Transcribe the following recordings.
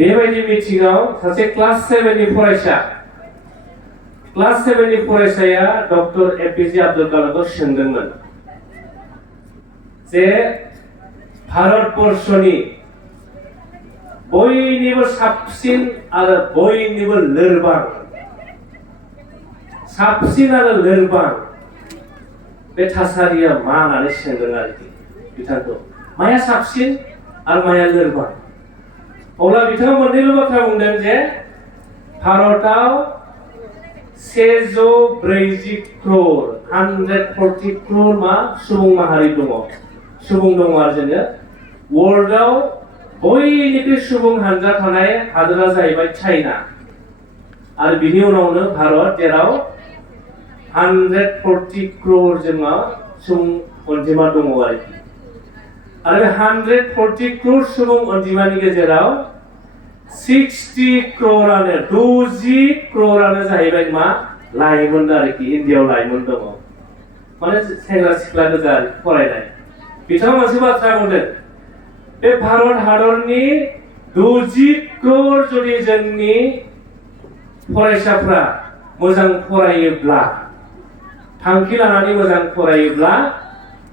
बेबायदि मिटिंआव सासे क्लास 7नि फरायसा क्लास 7नि फरायसाया डक्टर एपिजे आब्दुल कालामखौ सोंदोंमोन जे भारतबर्षनि बयनिबो साबसिन आरो बयनिबो लोरबां साबसिन आरो लोरबां बे थासारिया मा होननानै सोंदों आरोखि बिथांखौ माया साबसिन आरो माया लोरबां अब्ला बिथाङा मोननैबो बाथ्रा बुंदों जे भारताव 140 क्रर 140 क्रर मा सुबुं माहारि दङ सुबुं दङ आरो जोङो वर्ल्डआव बयनिख्रुइ सुबुं हानजा थानाय हादोरा जाहैबाय चाइना आरो बिनि उनावनो भारत जेराव 140 क्रर जोंहा सुबुं अनजिमा दङ आरोखि आरो बे 140 क्रर सुबुं अनजिमानि गेजेराव 60 क्ररानो 60 क्ररानो जाहैबाय मा लाइमोन आरोखि इन्डियायाव लाइमोन दङ माने सेंग्रा सिख्ला गोजा फरायनाय बिथाङा मोनसे बाथ्रा बुंदों बे भारत हादरनि 60 क्रर जुदि जोंनि फरायसाफ्रा मोजां फरायोब्ला थांखि लानानै मोजां फरायोब्ला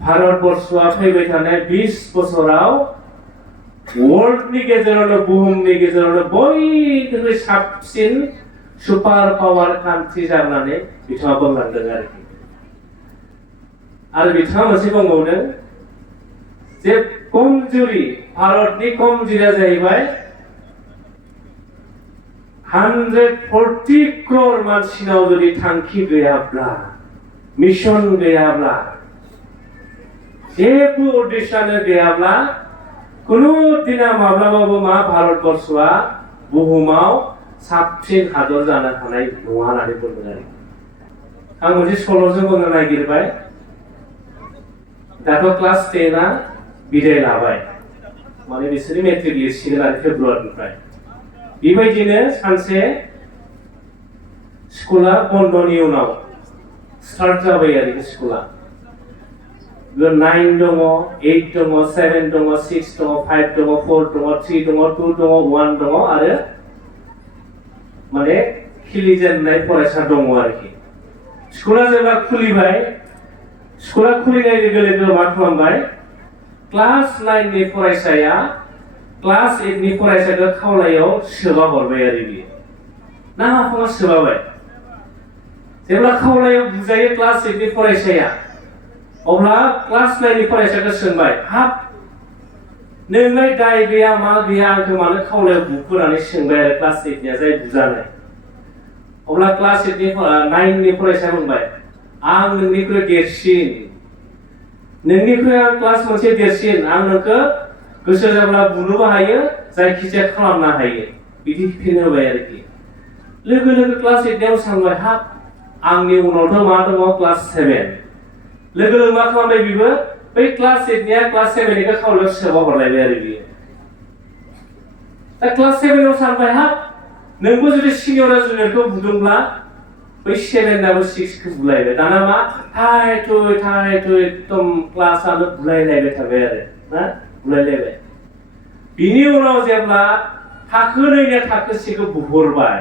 भारतबर्षआ फैबाय थानाय 20 बोसोराव वर्ल्डनि गेजेरावनो बुहुमनि गेजेरावनो बयनिख्रुइ साबसिन सुपार पावार कान्ट्रि जानानै बिथाङा बुंलांदों आरो बिथाङा मोनसे बुंबावदों जे कमजुरि भारतनि कमजुरिया जाहैबाय 140 क्रर मानसिनाव जुदि थांखि गैयाब्ला मिशन गैयाब्ला जेबो उद्देश्यानो गैयाब्ला कुनु दिना माब्लाबाबो मा भारतबर्षआ बुहुमाव साबसिन हादर जानो हानाय नङा होननानै बुंदों आरो आं मोनसे सल'जों बुंनो नागिरबाय दाथ' क्लास 10आ बिदाय लाबाय माने बिसोरनि मेट्रिक लिरसिगोन आरो फेब्रुवारिनिफ्राय बेबायदिनो सानसे स्कुला बन्दनि उनाव स्टार्ट जाबाय आरो स्कुला 9 दङ 8 दङ 7 दङ 6 दङ 5 दङ 4 दङ 3 दङ 2 दङ 1 दङ आरो माने खिलिजेननाय फरायसा दङ आरोखि स्कुला जेब्ला खुलिबाय स्कुला खुलिनाय लोगो लोगो मा खालामबाय क्लास 9 नि फरायसाया क्लास 8 नि फरायसाखौ खावलायाव सोबा हरबाय आरो बियो नाफामा सोबाबाय जेब्ला खावलायाव बुजायो क्लास 8 नि फरायसाया अब्ला क्लास 9 नि फरायसाखौ सोंबाय हाब नोंलाय दाय गैया मा गैया आंखौ मानो खावलायाव बुखोनानै सोंबाय आरो क्लास 8 निया जाय बुजानाय अब्ला क्लास 8 नि 9 नि फरायसाया बुंबाय आं नोंनिख्रुइ देरसिन नोंनिख्रुइ आं क्लास मोनसे देरसिन आं नोंखौ गोसो जाब्ला बुनोबो हायो जायखिजाया खालामनो हायो बिदि फिन होबाय आरोखि लोगो लोगो क्लास 8 नियाव सानबाय हाब आंनि उनावथ' मा दङ क्लास 7 लोगो लोगो मा खालामबाय बिबो बै क्लास 8 निया क्लास 7 निखौ खावलायाव सोबा हरलायबाय आरो बियो दा क्लास 7 आव सानबाय हाब नोंबो जुदि सिनियरा जुनियरखौ बुदोंब्ला बै 7 नाबो 6 खौ बुलायबाय दाना मा थाय थुय एकदम क्लासआनो बुलायलायबाय थाबाय आरो ना बुलायलायबाय बिनि उनाव जेब्ला थाखो 2 निया थाखो 1 खौ बुहरबाय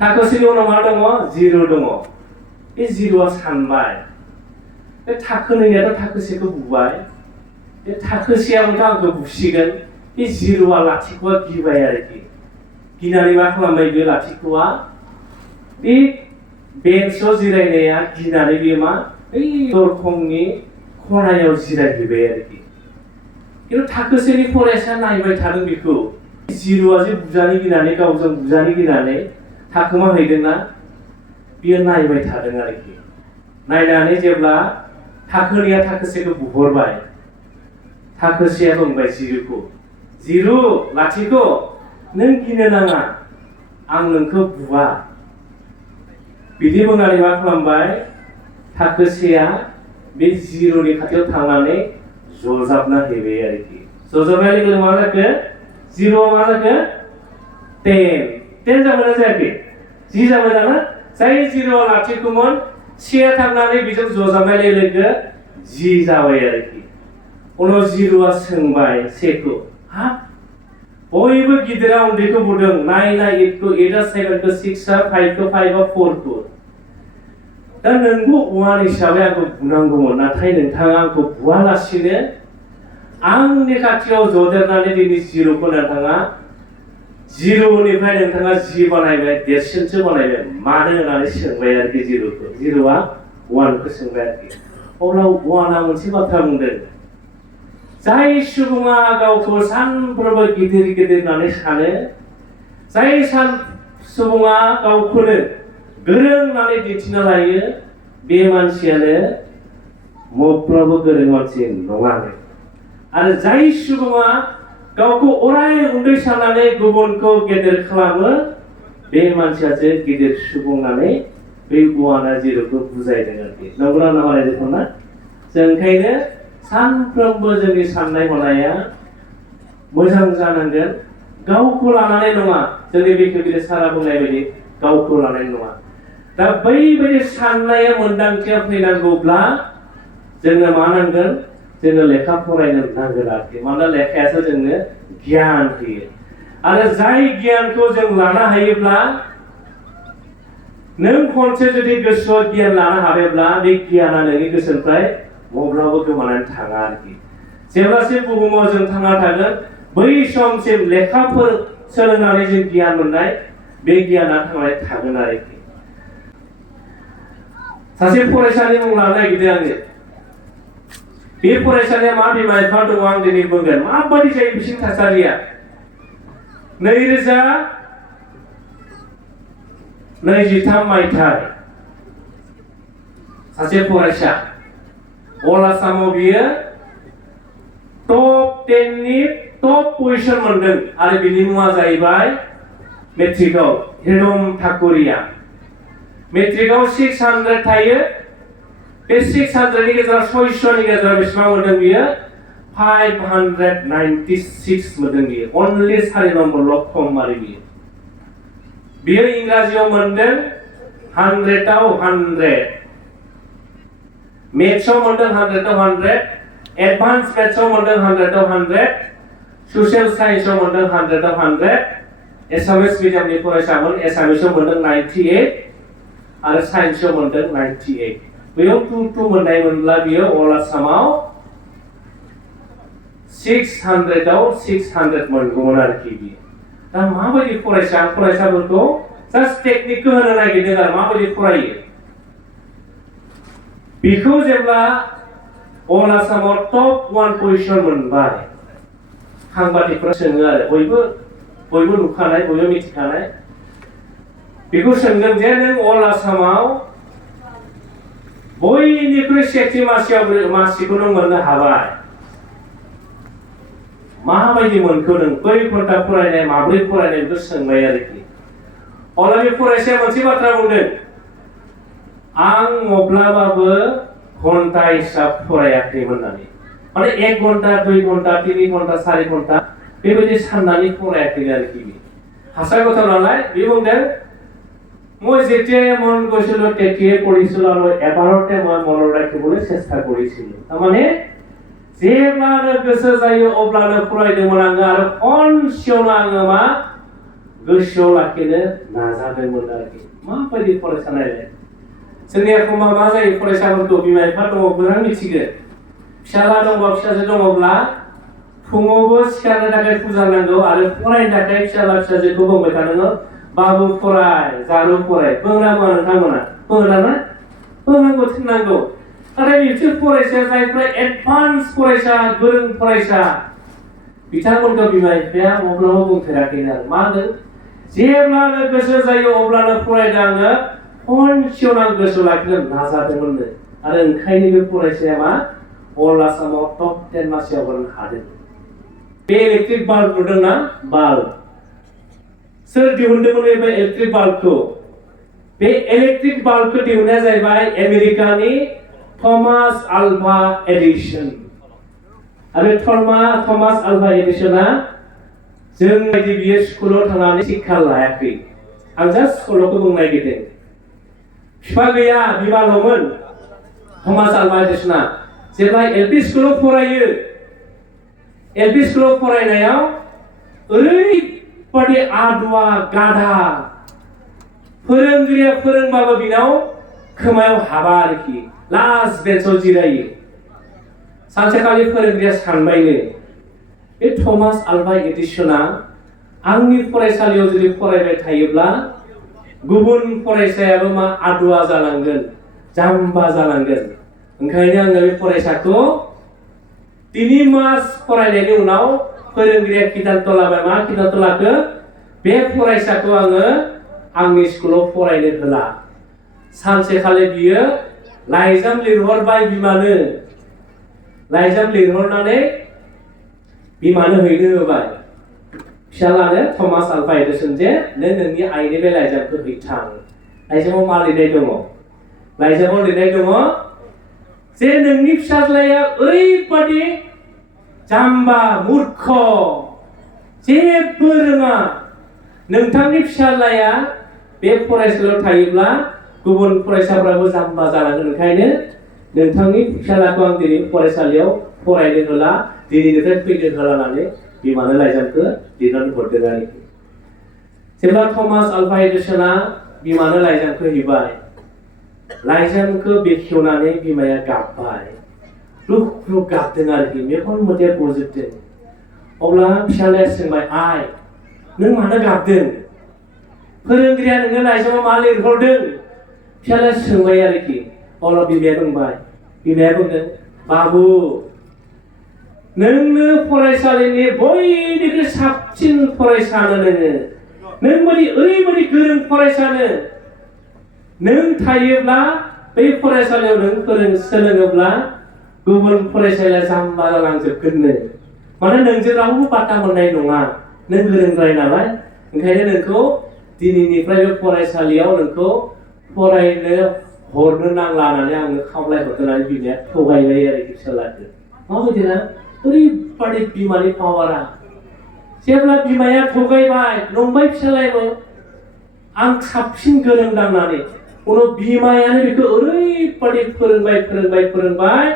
थाखो 1 नि उनाव मा दङ 0 दङ बे 0आ सानबाय बे थाखो 2 नियाथ' थाखो 1 खौ बुबाय बे थाखो 1आबोथ' आंखौ बुसिगोन बे 0आ लाथिख'आ गिबाय आरोखि गिनानै मा खालामबाय बे लाथिख'आ बे बेन्चआव जिरायनाया गिनानै बे मा बै दरखंनि खनायाव जिरायहैबाय आरोखि खिन्थु थाखो 1 नि फरायसाया नायबाय थादों बेखौ 0आ जे बुजानो गिनानै गावजों बुजानो गिनानै थाखोमा हैदोंना बियो नायबाय थादों आरोखि नायनानै जेब्ला थाखो 2आ थाखो 1 खौ बुहरबाय थाखो 1आ बुंबाय 0 लाथिख' नों गिनो नाङा आं नोंखौ बुवा बिदि बुंनानै मा खालामबाय थाखो 1आ बे 0 नि खाथियाव थांनानै जजाबना हैबाय आरोखि जजाबनाय लोगो लोगो मा जाखो 0आ मा जाखो 10 जाबाय ना जायाखै 10 जाबाय ना जाय 0आ लाथिख'मोन 1आ थांनानै बेजों जजाबनाय लोगो लोगो 10 जाबाय आरोखि उनाव 0आ सोंबाय 1 खौ हाब बयबो गिदिरा उन्दैखौ बुदों 9 8 8 7 6 5 5 4 दा नोंबो अवान हिसाबै आंखौ बुनांगौमोन नाथाय नोंथाङा आंखौ बुवालासिनो आंनि खाथियाव जदेरनानै दिनै जिर'खौ नोंथाङा जिर'निफ्राय नोंथाङा जि बानायबाय देरसिनसो बानायबाय मानो होननानै सोंबाय आरोखि जिर'आ वानखौ सोंबाय आरोखि अब्ला वानआ मोनसे बाथ्रा बुंदों जाय सुबुङा गावखौ सानफ्रोमबो गिदिर गिदिर होननानै सानो जाय सुबुङा गावखौनो गोरों होननानै दिन्थिना लायो बे मानसियानो माब्लाबाबो गोरों मानसि नङा आरो जाय सुबुङा गावखौ अराय उन्दै साननानै गुबुनखौ गेदेर खालामो बे मानसियासो गिदिर सुबुं होननानै बे वानआ जिर'खौ बुजायदों आरोखि नंगौना नङा रायजोफोरना जों ओंखायनो सानफ्रोमबो जोंनि साननाय हनाया मोजां जानांगोन गावखौ लानानै नङा जोंनि बिखिबिद सारा बुंनाय बायदि गावखौ लानानै नङा दा बैबायदि साननाया मोन्दांथिया फैनांगौब्ला जोंनो मा नांगोन जोङो लेखा फरायनो नांगोन आरोखि मानोना लेखायासो जोंनो गियान होयो आरो जाय गियानखौ जों लानो हायोब्ला नों खनसे जुदि गोसोआव गियान लानो हायोब्ला बे गियाना नोंनि गोसोनिफ्राय माब्लाबाबो गोमानानै थाङा आरोखि जेब्लासिम बुहुमाव जों थांना थागोन बै समसिम लेखाफोर सोलोंनानै जों गियान मोननाय बे गियाना थांनानै थागोन आरोखि सासे फरायसानि मुं लानो नागिरदों आङो बे फरायसालिया मा बिमा बिफा दङ आं दिनै बुंगोन माबायदि जायो बिसिनि थासारिया 2023 मायथाइ सासे फरायसा अल आसामाव बियो टप 10 नि टप पजिशन मोनदों आरो बिनि मुङा जाहैबाय मेट्रिकआव हिरम ठाकुरिया मेट्रिकआव 600 थायो बे 600 नि गेजेराव 600 नि गेजेराव बेसेबां मोनदों बियो 596 मोनदों बियो अनलि 4 नम्बरल' खम आरो बियो इंराजियाव मोनदों 100 आव 100 मेथ्सआव मोनदों 100 आव 100 एडभान्स मेथ्सआव मोनदों 100 आव 100 ससियेल साइन्सआव मोनदों 100 आव 100 एसामिस मिडियामनि फरायसामोन एसामिसआव मोनदों 98 आरो साइन्सआव मोनदों 98 बेयाव 2 मोननाय मोनब्ला बियो अल आसामाव 600 आव 600 मोनगौमोन आरोखि बियो दा माबायदि फरायसाफोरखौ जास्ट टेकनिकखौ होनो नागिरदों आरो माबायदि फरायो बेखौ जेब्ला अल आसामाव टप 1 पजिशन मोनबाय साংবাদিকफोरा सोङो आरो बयबो नुखानाय बयबो मिथिखानाय बेखौ सोंदों जे नों अल आसामाव बयनिख्रुइ सेथि मासिखौ नों मोननो हाबाय माबायदि मोनखो नों बै घन्टा फरायनाय माब्रै फरायनाय बेखौ सोंबाय आरोखि अब्ला बे फरायसाया मोनसे बाथ्रा बुंदों आं माब्लाबाबो घन्टा हिसाब फरायाखैमोन होननानै माने 1 घन्टा 2 घन्टा 3 घन्टा 4 घन्टा बेबायदि साननानै फरायाखै आरोखि हासा কথা नालाय बे बुंदों মই যেতিয়াই মন গৈছিল তেতিয়াই পঢ়িছিলো আৰু এবাৰতে মই মনত ৰাখিবলৈ চেষ্টা কৰিছিলো তাৰমানে जेब्लानो गोसो जायो अब्लानो फरायदोंमोन आङो आरो खनसेयावनो आङो मा गोसोआव लाखिनो नाजादोंमोन आरोखि माबायदि फरायसा नायलाय जोंनि एखम्बा मा जायो फरायसाफोरखौ बिमा बिफा दङब्ला मिथिगोन फिसाला दङबा फिसाजो दङब्ला फुङावबो सिखारनो थाखाय फुजा नांगौ आरो फरायनो थाखाय फिसाला फिसाजोखौ बुंबाय थानांगौ बाबु फराय जारु फराय बुंनांगौ नोंथांमोना बुंनांगौ बुंनांगौ थिननांगौ नाथाय बिसोर फरायसाया जायफ्रा एडभान्स फरायसा गोरों फरायसा बिथांमोनखौ बिमा बिफाया माब्लाबा बुंफेराखैनो आरो मा होनो जेब्लानो गोसो जायो अब्लानो फरायदों आङो खनसेयावनो आं गोसोआव लाखिनो नाजादोंमोननो आरो ओंखायनो बे फरायसाया मा अल आसामाव टप 10 मासियाव मोननो हादों बे इलेक्ट्रिक बाल्ब नुदोंना बाल्ब सोर दिहुनदोंमोन बे इलेक्ट्रिक बाल्बखौ बे इलेक्ट्रिक बाल्बखौ दिहुननाया जाहैबाय आमेरिकानि थमास आल्भा एडिसन आरो थमास आल्भा एडिसना जों बायदि बियो स्कुलाव थांनानै शिक्षा लायाखै आं जास्ट सल'खौ बुंनो नागिरदों बिफा गैया बिमाल'मोन थमास आल्भा एडिसना जेब्ला एलपि स्कुलाव फरायो एलपि स्कुलाव फरायनायाव ओरैबादि आदुवा गाधा फोरोंगिरिया फोरोंबाबो बिनाव खोमायाव हाबा आरोखि लास्ट बेन्चआव जिरायो। सानसेखालि फोरोंगिरिया सानबायनो बे थमास आल्भा एडिसना आंनि फरायसालियाव जुदि फरायबाय थायोब्ला गुबुन फरायसायाबो मा आदुवा जालांगोन, जाम्बा जालांगोन। ओंखायनो आङो बे फरायसाखौ 3 मास फरायनायनि उनाव फोरोंगिरिया सिद्धान्त लाबाय। मा सिद्धान्त लाखो? बे फरायसाखौ आङो आंनि स्कुलाव फरायनो होला। सानसेखालि बियो लाइजाम लिरहरबाय बिमानो। लाइजाम लिरहरनानै बिमानो हैनो होबाय। फिसालानो थमास आल्भा एडिसन जे नोंनि आइनि बे लाइजामखौ हैथां। लाइजामाव मा लिरनाय दङ? लाइजामाव लिरनाय दङ जे नोंनि फिसाज्लाया ओरैबादि जाम्बा मूर्ख जेबो रोङा। नोंथांनि फिसाज्लाया बे फरायसालियाव थायोब्ला गुबुन फरायसाफ्राबो जाम्बा जालांगोन। ओंखायनो नोंथांनि फिसाज्लाखौ आं दिनै फरायसालियाव फरायनो होला, दिनैनिफ्राय फैनो होला होननानै बिमानो लाइजामखौ लिरनानै हरदों आरोखि। जेब्ला थमास आल्भा एडिसना बिमानो लाइजामखौ हैबाय, लाइजामखौ बेखेवनानै बिमाया गाबबाय, रुख रुख गाबदों आरोखि, मेगन मोदैया गजोबदों। अब्ला फिसालाया सोंबाय, आइ नों मानो गाबदों? फोरोंगिरिया नोंनो लाइजामाव मा लिरहरदों? फिसालाया सोंबाय आरोखि। अब्ला बिमाया बुंदों, बाबु नोंनो फरायसालिनि बयनिख्रुइ साबसिन फरायसानो नों बायदि ओरैबादि गोरों फरायसानो नों थायोब्ला बै फरायसालियाव नों सोलोङोब्ला गुबुन फरायसालिया जाम्बा जालांजोबगोननो। माने नोंजों रावबो बाथा मोननाय नङा, नों गोरोंद्राय नालाय। ओंखायनो नोंखौ दिनैनिफ्राय बे फरायसालियाव नोंखौ फरायनो हरनो नांला होननानै आङो खावलायहरदों होननानै बिमाया थगायबाय आरोखि फिसालाखौ। माबायदि ना? ओरैबादि बिमानि पावारा। जेब्ला बिमाया थगायबाय, नंबाय फिसालायाबो आं साबसिन गोरों दांनानै, उनाव बिमायानो बेखौ ओरैबादि फोरोंबाय।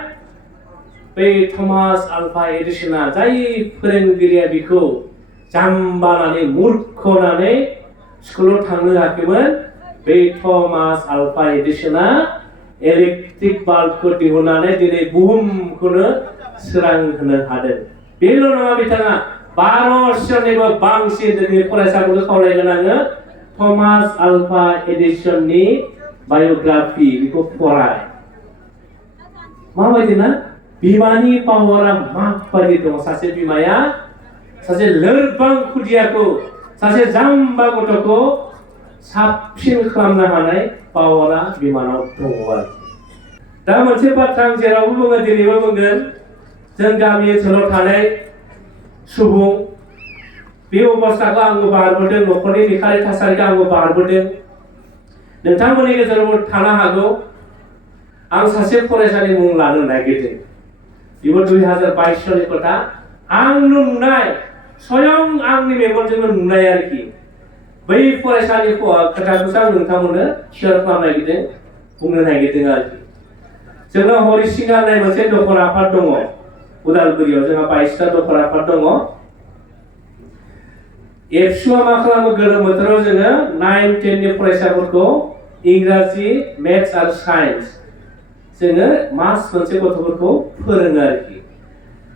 बै थमास आल्भा एडिसना, जाय फोरोंगिरिया बिखौ जाम्बा होननानै मूर्ख होननानै स्कुलाव थांनो होआखैमोन, बै थमास आल्भा एडिसना इलेक्ट्रिक बाल्बखौ दिहुननानै दिनै बुहुमखौनो सोरां होनो हादों। बेल' नङा, बिथाङा 1200निबो बांसिन जोंनि फरायसाफोरखौ खावलायगोन आङो थमास आल्भा एडिसननि बाय'ग्राफि बेखौ फराय। माबायदि ना? बिमानि पावारा माबायदि दङ। सासे बिमाया सासे लोरबां खुदियाखौ, सासे जाम्बा गथ'खौ साबसिन खालामनो हानाय पावारा बिमानाव दङ आरोखि। दा मोनसे बाथ्रा आं जेरावबो बुङो, दिनैबो बुंगोन, जों गामि ओनसोलाव थानाय सुबुं, बे अबस्थाखौ आंबो बारबोदों, न'खरनि निखावरि थासारिखौ आंबो बारबोदों। नोंथांमोननि गेजेरावबो थानो हागौ। आं सासे फरायसानि मुं लानो नागिरदों। बेबो 2022 सननि खोथा। आंनो नुनाय, स्वयं आंनि मेगनजोंनो नुनाय आरोखि। बै फरायसानि खोथाखौसो आं नोंथांमोननो शेयार खालामनो बुंनो नागिरदों आरोखि। जोंना हरिसिंगा होननाय मोनसे दखर आफाद दङ उदालगुरियाव। जोंहा 22टा दखर आफाद दङ। एबसुआ मा खालामो? गोलोम बोथोराव जोङो 9, 10 नि फरायसाफोरखौ इंराजि, मेथ्स आरो साइन्स जोङो मास मोनसे गथ'फोरखौ फोरोङो आरोखि।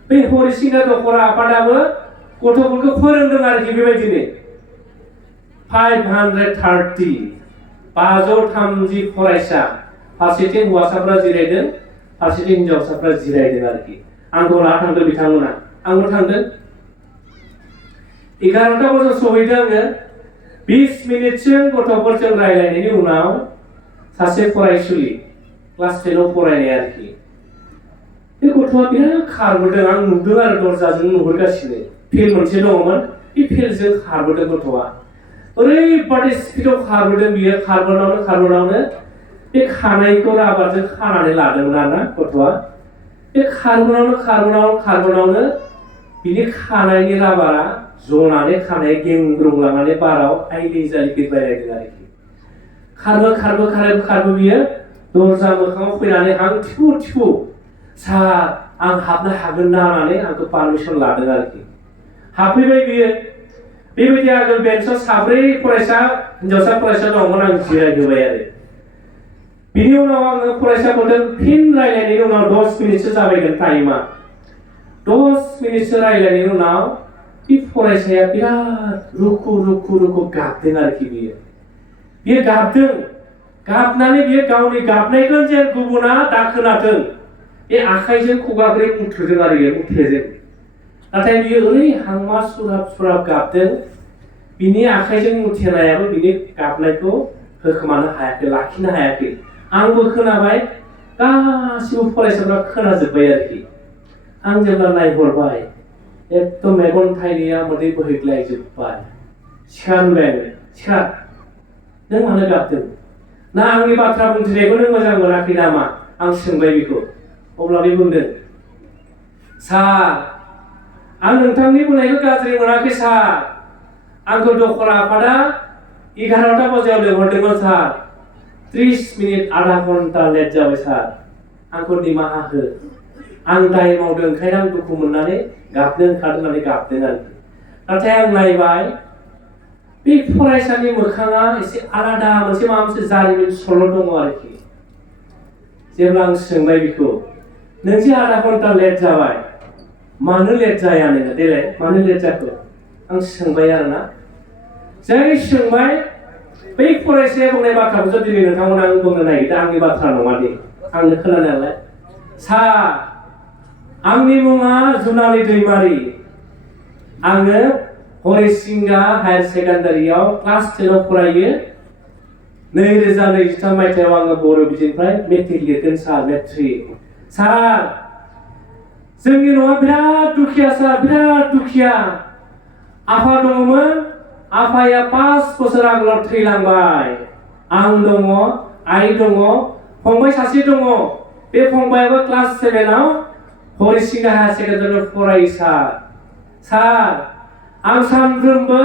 बे हरिसिंगा दखर आफादाबो गथ'फोरखौ फोरोंदों आरोखि। बेबायदिनो 530 फरायसा, फारसेथिं हौवासाफ्रा जिरायदों, फारसेथिं हिनजावसाफ्रा जिरायदों आरोखि। आंखौ लाना थांदों बिथांमोना, आंबो थांदों। 11टा बजे सहैदों आङो। 20 मिनिटसो गथ'फोरजों रायलायनायनि उनाव सासे फरायसुलि, क्लास 10 आव फरायनाय आरोखि, बे गथ'आ बिराद खारबोदों। आं नुदों आरो दरजाजों नुहुरगासिनो। फिल्ड मोनसे दङमोन, बे फिल्डजों खारबोदों गथ'आ। ओरैबादि स्पिडआव खारबोदों बियो। खारबोनावनो बे खानायखौ राबारजों खानानै लादोंमोन आरोना गथ'आ। बे खारबोनावनो बिनि खानायनि राबारा जनानै खानाय गेंग्रुंलांनानै बाराव आइलि जालि बिरबायलायदों आरोखि। खारबो बियो दरजा मोखाङाव फैनानै हां थिफु सार आं हाबनो हागोन ना होननानै आंखौ पारमिसन लादों आरोखि। हाबफैबाय बियो। बेबायदि आगोल बेन्सआव 4 फरायसा हिनजावसा फरायसा दंमोन आं जिरायहोबाय आरो बिनि उनाव आङो फरायसाफोरजों फिन रायलायनायनि उनाव 10 मिनिटसो जाबायगोन टाइमा 10 मिनिटसो रायलायनायनि उनाव बे फरायसाया बिराद रुखु गाबदों आरोखि बियो गाबदों गाबनानै बियो गावनि गाबनायखौ जे गुबुना दाखोनाथों बे आखाइजों खुगाब्रै मुथुदों आरो बियो मुथेजों नाथाय बियो ओरै हांमा सुराब गाबदों बिनि आखाइजों मुथेनायाबो बिनि गाबनायखौ होखोमानो हायाखै लाखिनो हायाखै आंबो खोनाबाय गासिबो फरायसाफ्रा खोनाजोब्बाय आरोखि आं जेब्ला नायहरबाय एकदम मेगन थाइनैया मोदै बोहैग्लायजोब्बाय सिखा होनबाय आङो सिखा नों मानो गाबदों ना आंनि बाथ्रा बुंथिनायखौ नों मोजां मोनाखै नामा आं सोंबाय बेखौ अब्ला बे बुंदों सार आं नोंथांनि बुंनायखौ गाज्रि मोनाखै सार आंखौ दखरा आफादा 11टा बाजियाव लिंहरदोंमोन सार 30 मिनिट आधा घन्टा लेट जाबाय सार आंखौ निमाहा हो आं दाय मावदों ओंखायनो आं दुखु मोननानै गाबदों ओंखारदों होननानै गाबदों आरोखि नाथाय आं नायबाय बे फरायसानि मोखाङा एसे आलादा मोनसे माबा मोनसे जारिमिन सल' दङ आरोखि जेब्ला आं सोंबाय बेखौ नों जे आधा घन्टा लेट जाबाय मानो लेट जाया नोङो देलाय मानो लेट जाखो आं सोंबाय आरोना जाय सोंबाय बै फरायसाया बुंनाय बाथ्राखौसो दिनै नोंथांमोना आं बुंनो नागिरदों आंनि बाथ्रा नङा दे आंनो खोनानायालाय सार आंनि मुङा जुनालि दैमारि आङो हरिसिंगा हायार सेकेन्डारियाव क्लास 10 आव फरायो 2023 मायथाइयाव आङो बर' बिजोंनिफ्राय मेट्रिक लिरगोन सार मेट्रिक सार जोंनि न'आ बिराद दुखिया सार बिराद दुखिया आफा दङमोन आफाया 5 बोसोर आगोलाव थैलांबाय आं दङ आइ दङ फंबाय सासे दङ बे फंबायाबो क्लास 7 आव हरिसिंगा हायार सेकेन्डारियाव फरायो सार आं सानफ्रोमबो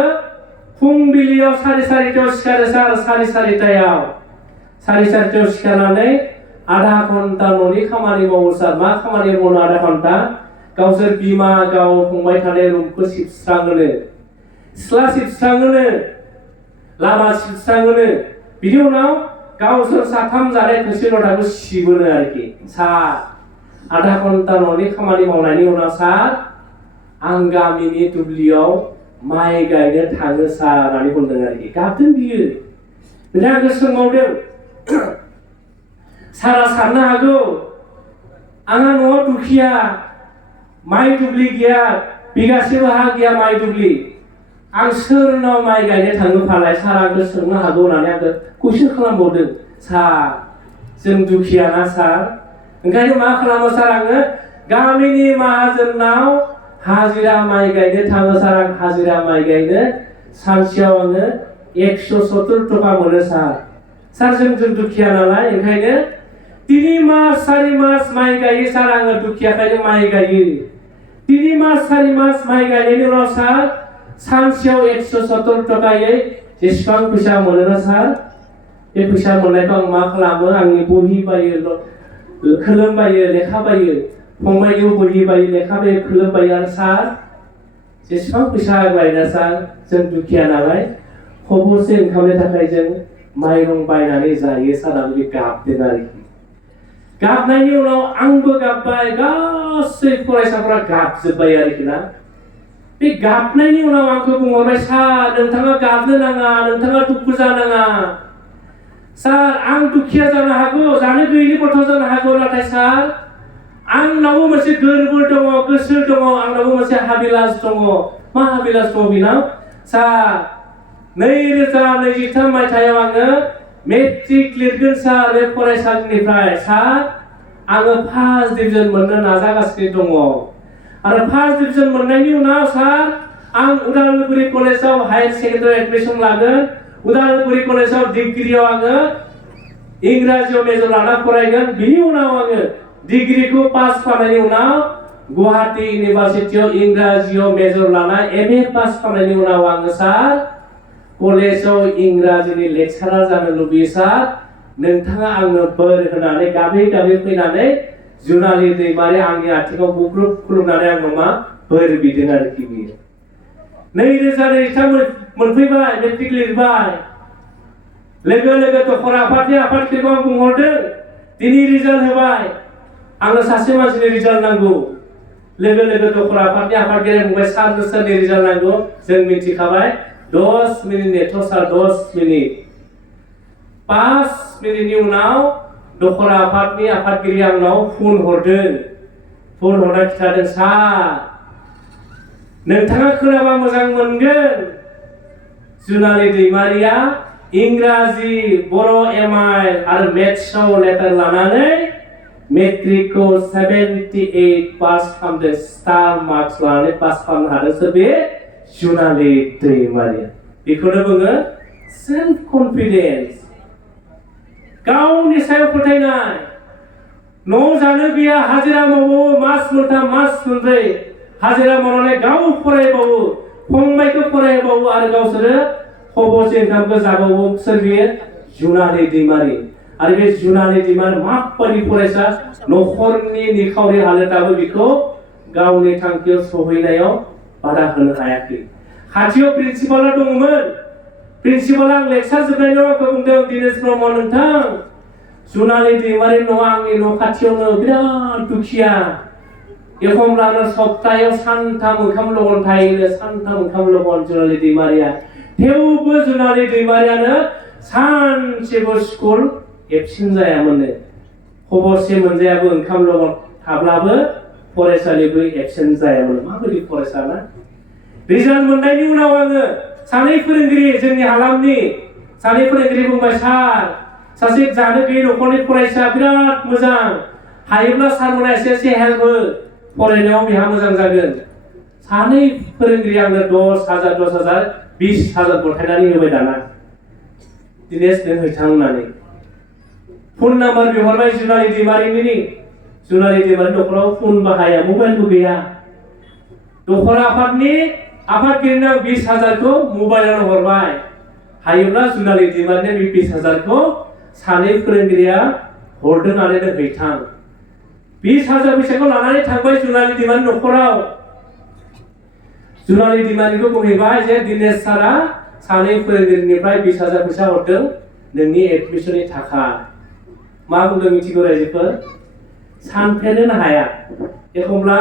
फुंबिलियाव 4:30 सिखारो सार 4:30 सिखारनानै आधा घन्टा न'नि खामानि मावो सार मा खामानि मावनो आधा घन्टा गावसोर बिमा गाव फंबाय थानाय रुमखौ सिबस्राङोनो सिथ्ला सिबस्राङोनो लामा सिबस्राङोनो बिनि उनाव गावसोर साथाम जानाय थोरसि लथाखौ सिबोनो आरोखि सार आधा घन्टा न'नि खामानि मावनायनि उनाव सार आं गामिनि दुब्लियाव माइ गायनो थाङो सार होननानै बुंदों आरोखि गाबदों बियो ओमफ्राय आंखौ सोंबावदों सारा साननो हागौ आंहा न'आव दुखिया माइ दुब्लि गैया बिगासेबो हा गैया माइ दुब्लि आं सोरनाव माइ गायनो थाङो फालाय सार आंखौ सोंनो हागौ होननानै आंखौ कुइसन खालामबावदों सार जों दुखिया ना सार ओंखायनो मा खालामो सार आङो गामिनि माहाजोननाव हाजिरा माइ गायनो थाङो सार आं हाजिरा माइ गायनो सानसेयाव आङो 170 टाका मोनो सार जों दुखिया नालाय ओंखायनो 3 मास 4 मास माइ गायो सार आङो दुखियाखायनो माइ गायो 3 मास 4 मास माइ गायनायनि उनाव सार सानसेयाव 170 टाकायै जेसेबां फैसा मोनोना सार बे फैसा मोननायखौ आं मा खालामो आंनि बहि बायो खोलोम बायो लेखा बायो फंबायनियाव बहि बायो लेखा बायो खोलोम बायो आरो सार जेसेबां फैसा बायना सार जों दुखिया नालाय खबरसे ओंखामनि थाखाय जों माइरं बायनानै जायो सार आं बे गाबदों आरोखि गाबनायनि उनाव आंबो गाबबाय गासै फरायसाफोरा गाबजोब्बाय आरोखि ना बे गाबनायनि उनाव आंखौ बुंहरबाय सार नोंथाङा गाबनो नाङा नोंथाङा दुखु जानाङा सार आं दुखिया जानो हागौ जानो गैयिनि गथ' जानो हागौ नाथाय सार आंनावबो मोनसे गोरबो दङ गोसो दङ आंनावबो मोनसे हाबिलास दङ मा हाबिलास दङ बिनाव सार 2023 मायथाइयाव आङो मेट्रिक लिरगोन सार बे फरायसालिनिफ्राय सार आङो फार्स्ट डिभिजन मोननो नाजागासिनो दङ आरो फार्स्ट डिभिजन मोननायनि उनाव सार आं उदालगुरि कलेजाव हायार सेकेन्डारि एडमिशन लागोन उदालगुरि कलेजाव डिग्रीयाव आङो इंराजियाव मेजर लाना फरायगोन बिनि उनाव आङो डिग्रीखौ पास खालामनायनि उनाव गुवाहाटी इउनिभार्सिटियाव इंराजियाव मेजर लाना एमए पास खालामनायनि उनाव आङो सार कलेजाव इंराजिनि लेक्चारार जानो लुबैयो सार नोंथाङा आंनो बोर होनानै गाबै फैनानै जुनालि दैमारि आंनि आथिङाव बुग्रुब खुलुमनानै आंनो मा बोर बिदों आरोखि बियो 2002 मोनफैबाय मेट्रिक लिरबाय लोगो लोगो दखरा आफादनि आफादगिरिखौ आं बुंहरदों दिनै रिजाल्ट होबाय आंनो सासे मानसिनि रिजाल्ट नांगौ लोगो लोगो दखरा आफादनि आफादगिरिया बुंबाय सारनो सोरनि रिजाल्ट नांगौ जों मिथिखाबाय 10 मिनिट नेथ' सार 10 मिनिट 5 मिनिटनि उनाव दखरा आफादनि आफादगिरिया आंनाव फन हरदों फन हरना खिथादों सार नोंथाङा खोनाबा मोजां मोनगोन जुनालि दैमारिया इंराजि बर' एमआइ आरो मेथ्सआव लेटार लानानै मेट्रिकखौ 78 पास खालामदों स्टार मार्क्स लानानै पास खालामनो हादों सोर बे जुनालि दैमारिया बेखौनो बुङो सेल्फ कनफिडेन्स गावनि सायाव फोथायनाय न' जानो गैया हाजिरा मावो मास मोनथाम मास मोनब्रै हाजिरा मावनानै गाव फरायबावो फंबायखौ फरायबावो आरो गावसोरो खबरसे ओंखामखौ जाबावो सोर बेयो जुनालि दैमारि आरो बे जुनालि दैमारि माबायदि फरायसा न'खरनि निखावरि हालोदाबो बेखौ गावनि थांखियाव सहैनायाव बादा होनो हायाखै खाथियाव प्रिन्सिपाला दङमोन प्रिन्सिपाला आं लेक्सार जोबनायनि उनाव आंखौ बुंदों दिनेश ब्रह्म नोंथां जुनालि दैमारि न'आ आंनि न' खाथियावनो बिराद दुखिया एखमब्लानो सप्तायाव सानथाम ओंखाम लगन थायो सानथाम ओंखाम लगन जुनालि दैमारिया थेवबो जुनालि दैमारियानो सानसेबो स्कुल एबसेन्ट जायामोननो खबरसे मोनजायाबो ओंखाम लगन थाब्लाबो फरायसालिबो एबसेन्ट जायामोन माबायदि फरायसाना रिजाल्ट मोननायनि उनाव आङो सानै फोरोंगिरि जोंनि हालामनि सानै फोरोंगिरि बुंबाय सार सासे जानो गैयै न'खरनि फरायसा बिराद मोजां हायोब्ला सारमोना एसे हेल्प हो फरायनायाव बिहा मोजां जागोन सानै फोरोंगिरि आंनो 10,000 20,000 गथायनानै होबाय दाना दिनेश नों हैथां होननानै फन नाम्बार बिहरबाय जुनालि दैमारिनि न'खराव फन बाहाया मबाइलबो गैया दखरा आफादनि आफादगिरिनो 20,000खौ मबाइलावनो हरबाय हायोब्ला जुनालि दैमारिनो बे 20,000खौ सानै फोरोंगिरिया हरदों आरो नों हैथां 20,000 फैसाखौ लानानै थांबाय जुनालि दैमारिनि न'खराव जुनालि दैमारिखौ बुंहैबाय जे दिनेश सारा सानै फोरोंगिरिनिफ्राय 20,000 फैसा हरदों नोंनि एडमिसननि थाखा मा बुंदों मिथिगौ रायजोफोर सानफेरनो हाया एखमब्ला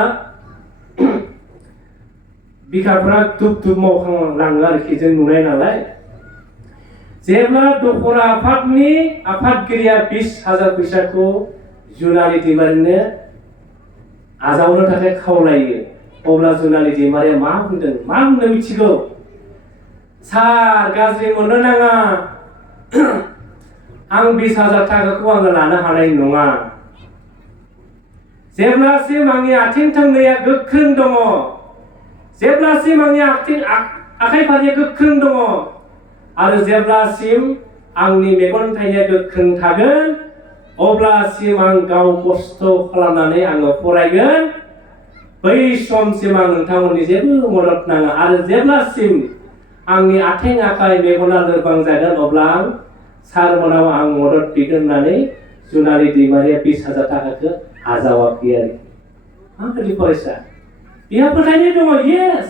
बिखाफ्रा दुब दुब मावखांलाङो आरोखि जों नुनाय नालाय जेब्ला दखरा आफादनि आफादगिरिया 20,000 फैसाखौ जुनालि दैमारिनो आजावनो थाखाय खावलायो अब्ला जुनालि दैमारिया मा बुंदों मिथिगौ सार गाज्रि मोननो नाङा आं 20,000 थाखाखौ आङो लानो हानाय नङा जेब्लासिम आंनि आथिं थोंनैया गोख्रों दङ जेब्लासिम आंनि आखाइ फारनैया गोख्रों दङ आरो जेब्लासिम आंनि मेगन थाइनाया गोख्रों थागोन अब्लासिम आं गाव खस्थ' खालामनानै आङो फरायगोन बै समसिम आं नोंथांमोननि जेबो मदद नाङा आरो जेब्लासिम आंनि आथिं आखाइ मेगना लोरबां जागोन अब्ला आं सारमोनाव आं मदद बिगोन होननानै जुनालि दैमारिया 20,000 थाखाखौ आजावाखै आरो माबायदि फरायसा बिहा फोथायनाय दङ येस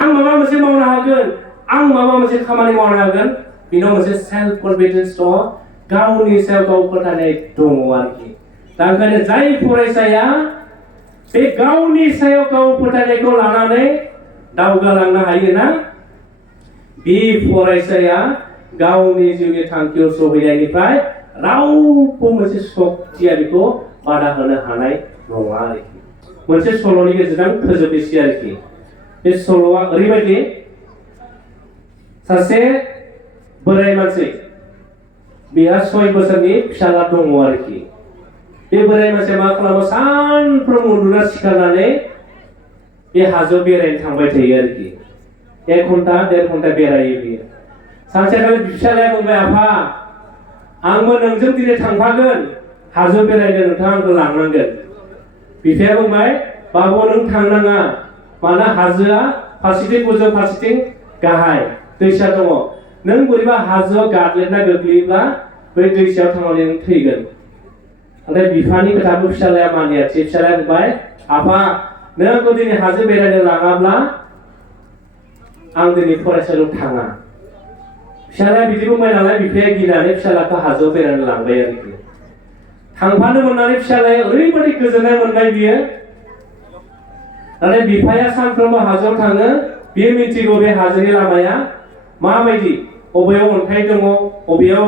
आं माबा मोनसे मावनो हागोन आं माबा मोनसे खामानि मावनो हागोन बिनाव मोनसे सेल्फ कनफिडेन्स दङ गावनि सायाव गाव फोथायनाय दङ आरोखि दा ओंखायनो जाय फरायसाया बे गावनि सायाव गाव फोथायनायखौ लानानै दावगालांनो हायोना बे फरायसाया गावनि जिउनि थांखियाव सहैनायनिफ्राय रावबो मोनसे शक्तिया बेखौ बादा होनो हानाय नङा आरोखि मोनसे सल'नि गेजेरजों फोजोबनोसै आरोखि बे सल'आ ओरैबायदि सासे बोराय मानसि बेहा 6 बोसोरनि फिसाला दङ आरोखि बे बोराय मानसिया मा खालामो सानफ्रोमबो उन्दुना सिखारनानै बे हाजोआव बेरायनो थांबाय थायो आरोखि 1 घन्टा 1.5 घन्टा बेरायो बियो सानसेखालि फिसालाया बुंबाय आफा आंबो नोंजों दिनै थांफागोन हाजोआव बेरायनो नोंथाङा आंखौ लांनांगोन बिफाया बुंबाय बाबु नों थांनाङा मानोना हाजोआ फारसेथिं गोजौ फारसेथिं गाहाय दैसा दङ नों बोरैबा हाजोआव गाद्लेना गोग्लैयोब्ला बै दैसायाव थांनानै नों थैगोन नाथाय बिफानि खोथाखौ फिसालाया मानियासै फिसालाया बुंबाय आफा नों आंखौ दिनै हाजो बेरायनो लाङाब्ला आं दिनै फरायसालियाव थाङा फिसालाया बिदि बुंबाय नालाय बिफाया गिनानै फिसालाखौ हाजोआव बेरायनो लांबाय आरोखि थांफानो मोननानै फिसालाया ओरैबायदि गोजोननाय मोनबाय बियो नाथाय बिफाया सानफ्रोमबो हाजोआव थाङो बियो मिथिगौ बे हाजोनि लामाया माबायदि बबेयाव अन्थाइ दङ बबेयाव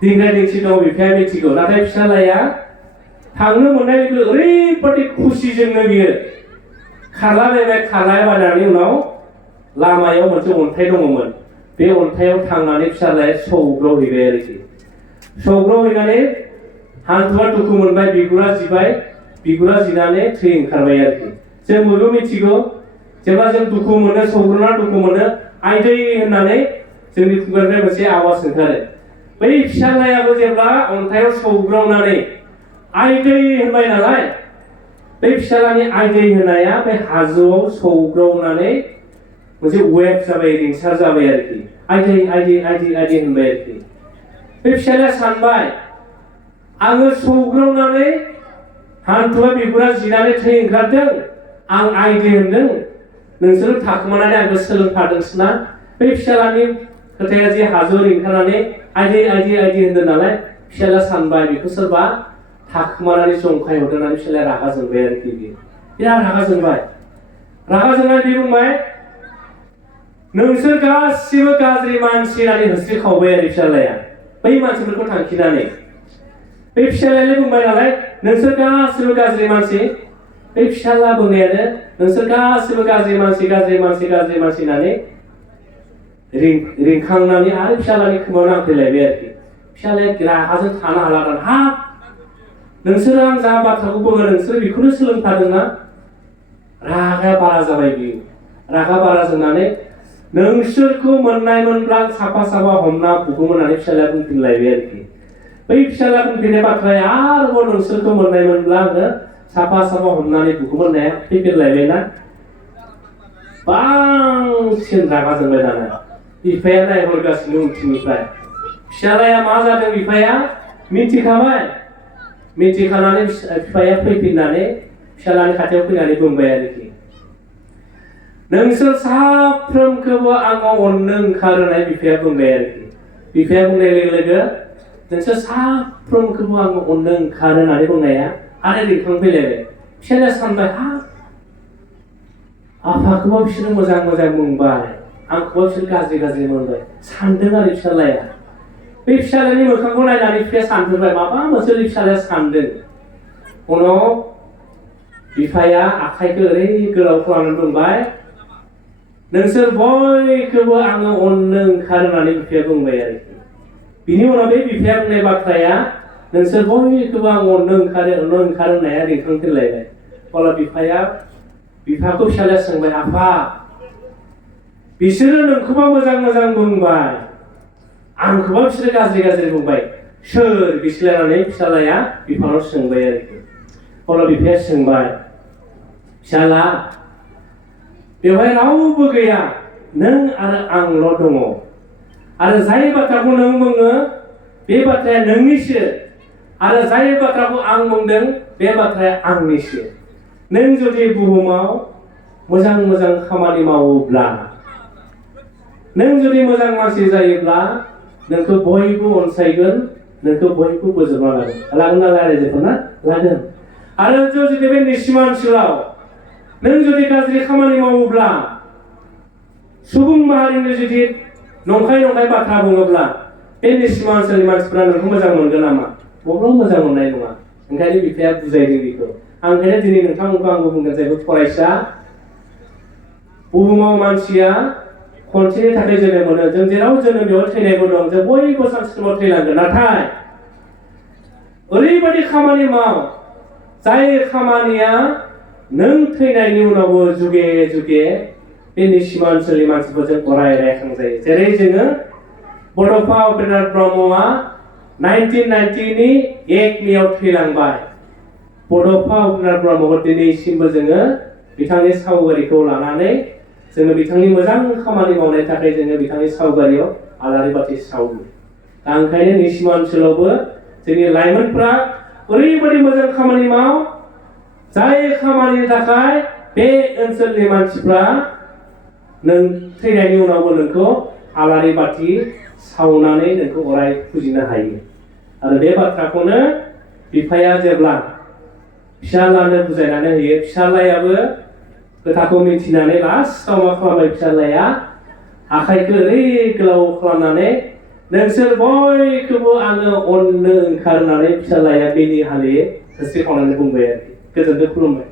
दिंग्रा दिंसि दङ बिफाया मिथिगौ नाथाय फिसालाया थांनो मोननाय लोगो ओरैबायदि खुसिजोंनो बियो खारलाबायनायनि उनाव लामायाव मोनसे अन्थाइ दङमोन बे अन्थाइयाव थांनानै फिसालाया सौग्रावहैबाय आरोखि सौग्रावहैनानै हान्थुआ दुखु मोनबाय बिगुरा जिनानै थै ओंखारबाय आरोखि जों बयबो मिथिगौ जेब्ला जों दुखु मोनो सौग्रावना दुखु मोनो आइदै होननानै जोंनि खुगानिफ्राय मोनसे आवाज ओंखारो बै फिसालायाबो जेब्ला अन्थाइयाव सौग्रावनानै आइदै होनबाय नालाय बै फिसालानि आइदै होनाया बे हाजोआव सौग्रावनानै मोनसे वेब जाबाय रिंसार जाबाय आरोखि आइदै होनबाय आरोखि बे फिसालाया सानबाय आङो सौग्रावनानै हान्थुआ बिगुरा जिनानै थै ओंखारदों आं आइदै होनदों नोंसोरो थाखोमानानै आंखौ सोलोंफादोंसोना बे फिसालानि खोथाया जे हाजोआव ओंखारनानै आइदै होनदों नालाय फिसाला सानबाय बेखौ सोरबा थाखोमानानै जंखाय हरदों होननानै फिसालाया रागा जोंबाय आरोखि बिराद रागा जोंनानै बे बुंबाय नोंसोर गासिबो गाज्रि मानसि होननानै होस्रिखावबाय आरो फिसालाया बै मानसिफोरखौ थांखिनानै बे फिसालायालाय बुंबाय नालाय नोंसोर गासिबो गाज्रि मानसि बे फिसाला बुंनायानो नोंसोर गासिबो गाज्रि मानसि होननानै रिंखांनानै आरो फिसालानि खोमायाव नांफैलायबाय आरोखि फिसालाया रागाजों थानो हाला हाब नोंसोरो आं जा बाथ्राखौ बुङो नोंसोरो बेखौनो सोलोंखादोंना रागा बारा जाबाय बियो रागा बारा जोंनानै नोंसोरखौ मोननायमोनब्ला साफा हमना बुगौमोन होननानै फिसालाया बुंफिनलायबाय आरोखि बै फिसाला बुंफिननाय बाथ्राया आरोबाव नोंसोरखौ मोननायमोनब्ला आङो साफा हमनानै बुगौमोन होननाया फैफिनलायबायना बांसिन रागा जोंबाय दाना बिफाया नायहरगासिनो उनथिंनिफ्राय फिसालाया मा जादों बिफाया मिथिखानानै बिफाया फैफिननानै फिसालानि खाथियाव फैनानै बुंबाय आरोखि नोंसोर साफ्रोमखौबो आङो अननो ओंखारो होननानै बिफाया बुंबाय आरोखि बिफाया बुंनाय लोगो नोंसोर साफ्रोमखौबो आङो अननो ओंखारो होननानै बुंनाया आरो रिंखांफैलायबाय फिसालाया सानबाय आफाखौबो बिसोरो मोजां बुंबाय आंखौबो बिसोर गाज्रि मोनबाय सानदों आरो फिसालाया बे फिसालानि मोखांखौ नायनानै बिफाया सानफैबाय माबा मोनसे फिसालाया सानदों उनाव बिफाया आखाइखौ ओरै गोलाव खालामनानै बुंबाय नोंसोर बयखौबो आङो अननो ओंखारो होननानै बिफाया बुंबाय आरोखि बिनि उनाव बे बिफाया बुंनाय बाथ्राया नोंसोर बयखौबो आं अननो ओंखारो होननाया रिंखांफिनलायबाय अब्ला बिफाखौ फिसालाया सोंबाय आफा बिसोरो नोंखौबा मोजां बुंबाय आंखौबा बिसोरो गाज्रि बुंबाय सोर बिसोरलायनानै फिसालाया बिफानाव सोंबाय आरोखि अब्ला बिफाया सोंबाय फिसाला बेवहाय रावबो गैया नों आरो आंल' दङ आरो जाय बाथ्राखौ नों बुङो बे बाथ्राया नोंनिसो आरो जाय बाथ्राखौ आं बुंदों बे बाथ्राया आंनिसो नों जुदि बुहुमाव मोजां खामानि मावोब्ला नों जुदि मोजां मानसि जायोब्ला नोंखौ बयबो अनसायगोन नोंखौ बयबो बोजबना लागोन ना लागोन आरो जुदि बे निसिमा ओनसोलाव नों जुदि गाज्रि खामानि मावोब्ला सुबुं माहारिनि जुदि नंखाय बाथ्रा बुङोब्ला बे निसिमा ओनसोलनि मानसिफोरा नोंखौ मोजां मोनगोन नामा माब्लाबा मोजां मोननाय नङा ओंखायनो बिफाया बुजायदों बेखौ ओंखायनो दिनै नोंथांमोनखौ आंबो बुंगोन जायखौ फरायसा बुहुमाव मानसिया खनसेनि थाखाय जोनोम मोनो जों जेराव जोनोम बेयाव थैनायबो दं जों बयबो सानसे समाव थैलांगोन नाथाय ओरैबायदि खामानि माव जाय खामानिया नों थैनायनि उनावबो जुगे बे निसिमा ओनसोलनि मानसिफोरजों अराय रायखांजायो जेरै जोङो बड'फा उपेन्द्र ब्रह्मआ 1990 मेआव थैलांबाय बड'फा उपेन्द्र ब्रह्मखौ दिनैसिमबो जोङो बिथांनि सावगारिखौ लानानै जोङो बिथांनि मोजां खामानि मावनायनि थाखाय जोङो बिथांनि सावगारियाव आलारि बाथि सावो दा ओंखायनो निसिमा ओनसोलावबो जोंनि लाइमोनफ्रा ओरैबायदि मोजां खामानि माव जाय खामानिनि थाखाय बे ओनसोलनि मानसिफ्रा नों थैनायनि उनावबो नोंखौ आलारि बाथि सावनानै नोंखौ अराय फुजिनो हायो। आरो बे बाथ्राखौनो बिफाया जेब्ला फिसालानो बुजायनानै होयो, फिसालायाबो खोथाखौ मिथिनानै लास्टआव मा खालामबाय फिसालाया आखाइखौ ओरै गोलाव खालामनानै नोंसोर बयखौबो आङो अननो ओंखारनानै फिसालाया बेनि हालैयै गोसो खालामनानै बुंबाय आरोखि गोजोनजों खुलुमबाय।